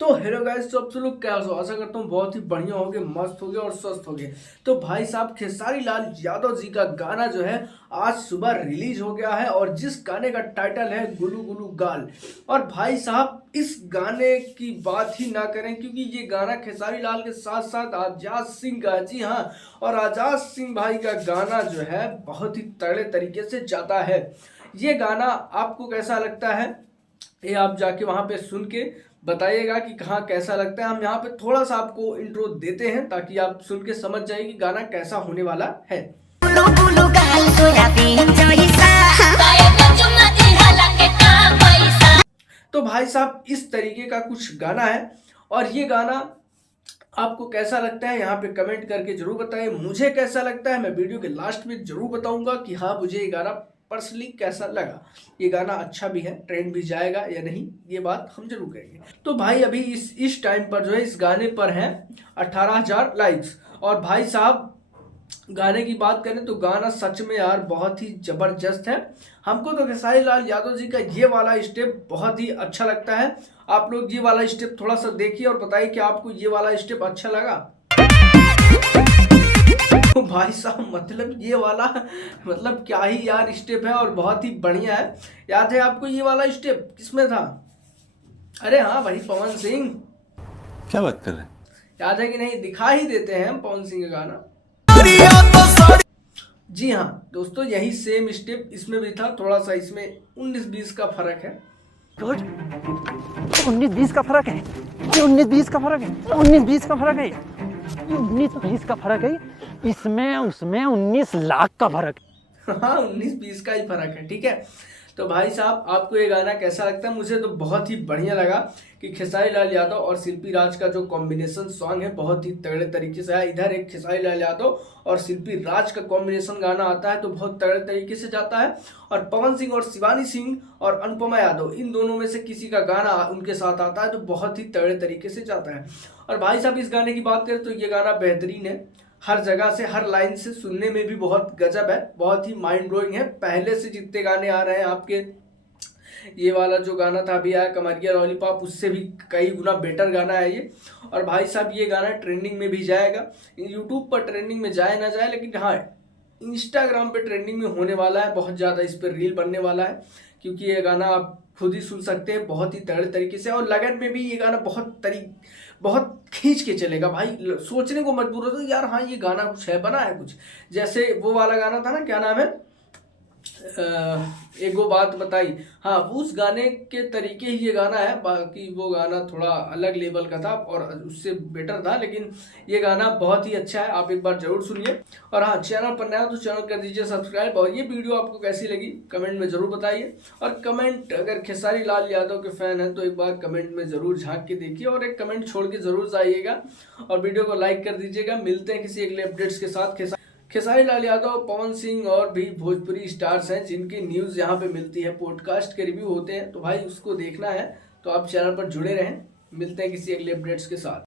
तो hello guys, तो आप सब लोग कैसे हो? आशा करता हूँ बहुत ही बढ़िया होगे, मस्त होगे और स्वस्थ होगे। तो भाई साहब, खेसारी लाल यादव जी का गाना जो है आज सुबह रिलीज हो गया है और जिस गाने का टाइटल है गुलू गुलू गाल। और भाई साहब, इस गाने की बात ही ना करें क्योंकि ये गाना खेसारी लाल के साथ साथ आजाद सिंह का, जी हाँ, और आजाद सिंह भाई का गाना जो है बहुत ही तगड़े तरीके से जाता है। ये गाना आपको कैसा लगता है ये आप जाके वहां पे सुन के बताइएगा कि कहाँ कैसा लगता है। हम यहाँ पे थोड़ा सा आपको इंट्रो देते हैं ताकि आप सुन के समझ जाए कि गाना कैसा होने वाला है। तो भाई साहब, इस तरीके का कुछ गाना है और ये गाना आपको कैसा लगता है यहाँ पे कमेंट करके जरूर बताइए। मुझे कैसा लगता है मैं वीडियो के लास्ट में जरूर बताऊंगा कि हाँ, मुझे ये गाना पर्सनली कैसा लगा। ये गाना अच्छा भी है, ट्रेंड भी जाएगा या नहीं, ये बात हम जरूर करेंगे। तो भाई अभी इस टाइम पर जो है इस गाने पर है 18,000 लाइक्स। और भाई साहब, गाने की बात करें तो गाना सच में यार बहुत ही जबरदस्त है। हमको तो खेसारी लाल यादव जी का ये वाला स्टेप बहुत ही अच्छा लगता है। आप लोग ये वाला स्टेप थोड़ा सा देखिए और बताइए कि आपको ये वाला स्टेप अच्छा लगा। तो भाई साहब, मतलब ये वाला मतलब क्या ही यार स्टेप है और बहुत ही बढ़िया है। याद है आपको ये वाला स्टेप किसमें था? अरे हाँ भाई, पवन सिंह। क्या बात कर रहे हैं? याद है कि नहीं? दिखा ही देते हैं हम पवन सिंह का गाना। जी हाँ दोस्तों, यही सेम स्टेप इसमें भी था, थोड़ा सा इसमें 19-20 का फर्क है। गुड। 19-20 का फर्क है, 19-20 का फर्क है, 19-20 का फर्क है, 19-20 का फर्क है। इसमें उसमें 19 लाख का फर्क है। हाँ, 19-20 का ही फर्क है, ठीक है। तो भाई साहब, आपको ये गाना कैसा लगता है? मुझे तो बहुत ही बढ़िया लगा कि खेसारी लाल यादव और शिल्पी राज का जो कॉम्बिनेशन सॉन्ग है बहुत ही तगड़े तरीके से है। इधर एक खेसारी लाल यादव और शिल्पी राज का कॉम्बिनेशन गाना आता है तो बहुत तगड़े तरीके से जाता है। और पवन सिंह और शिवानी सिंह और अनुपमा यादव, इन दोनों में से किसी का गाना उनके साथ आता है तो बहुत ही तगड़े तरीके से जाता है। और भाई साहब, इस गाने की बात करें तो ये गाना बेहतरीन है, हर जगह से, हर लाइन से सुनने में भी बहुत गजब है, बहुत ही माइंड ब्लोइंग है। पहले से जितने गाने आ रहे हैं आपके, ये वाला जो गाना था अभी आया कमरिया लॉलीपॉप, उससे भी कई गुना बेटर गाना है ये। और भाई साहब, ये गाना ट्रेंडिंग में भी जाएगा। यूट्यूब पर ट्रेंडिंग में जाए ना जाए, लेकिन हाँ, इंस्टाग्राम पे ट्रेंडिंग में होने वाला है, बहुत ज़्यादा इस पर रील बनने वाला है क्योंकि ये गाना आप खुद ही सुन सकते हैं बहुत ही तगड़े तरीके से। और लगन में भी ये गाना बहुत खींच के चलेगा भाई, सोचने को मजबूर होता है यार, हाँ ये गाना कुछ है, बना है कुछ। जैसे वो वाला गाना था ना, क्या नाम है, एगो बात बताई, हाँ उस गाने के तरीके ही ये गाना है। बाकी वो गाना थोड़ा अलग लेवल का था और उससे बेटर था, लेकिन ये गाना बहुत ही अच्छा है, आप एक बार जरूर सुनिए। और हाँ, चैनल पर नया तो चैनल कर दीजिए सब्सक्राइब। और ये वीडियो आपको कैसी लगी कमेंट में जरूर बताइए। और कमेंट, अगर खेसारी लाल यादव के फैन हैं तो एक बार कमेंट में जरूर झांक के देखिए और एक कमेंट छोड़ के जरूर जाइएगा और वीडियो को लाइक कर दीजिएगा। मिलते हैं किसी अगले अपडेट्स के साथ। खेसारी लाल यादव, पवन सिंह और भी भोजपुरी स्टार्स हैं जिनकी न्यूज़ यहाँ पे मिलती है, पॉडकास्ट के रिव्यू होते हैं, तो भाई उसको देखना है तो आप चैनल पर जुड़े रहें। मिलते हैं किसी अगले अपडेट्स के साथ।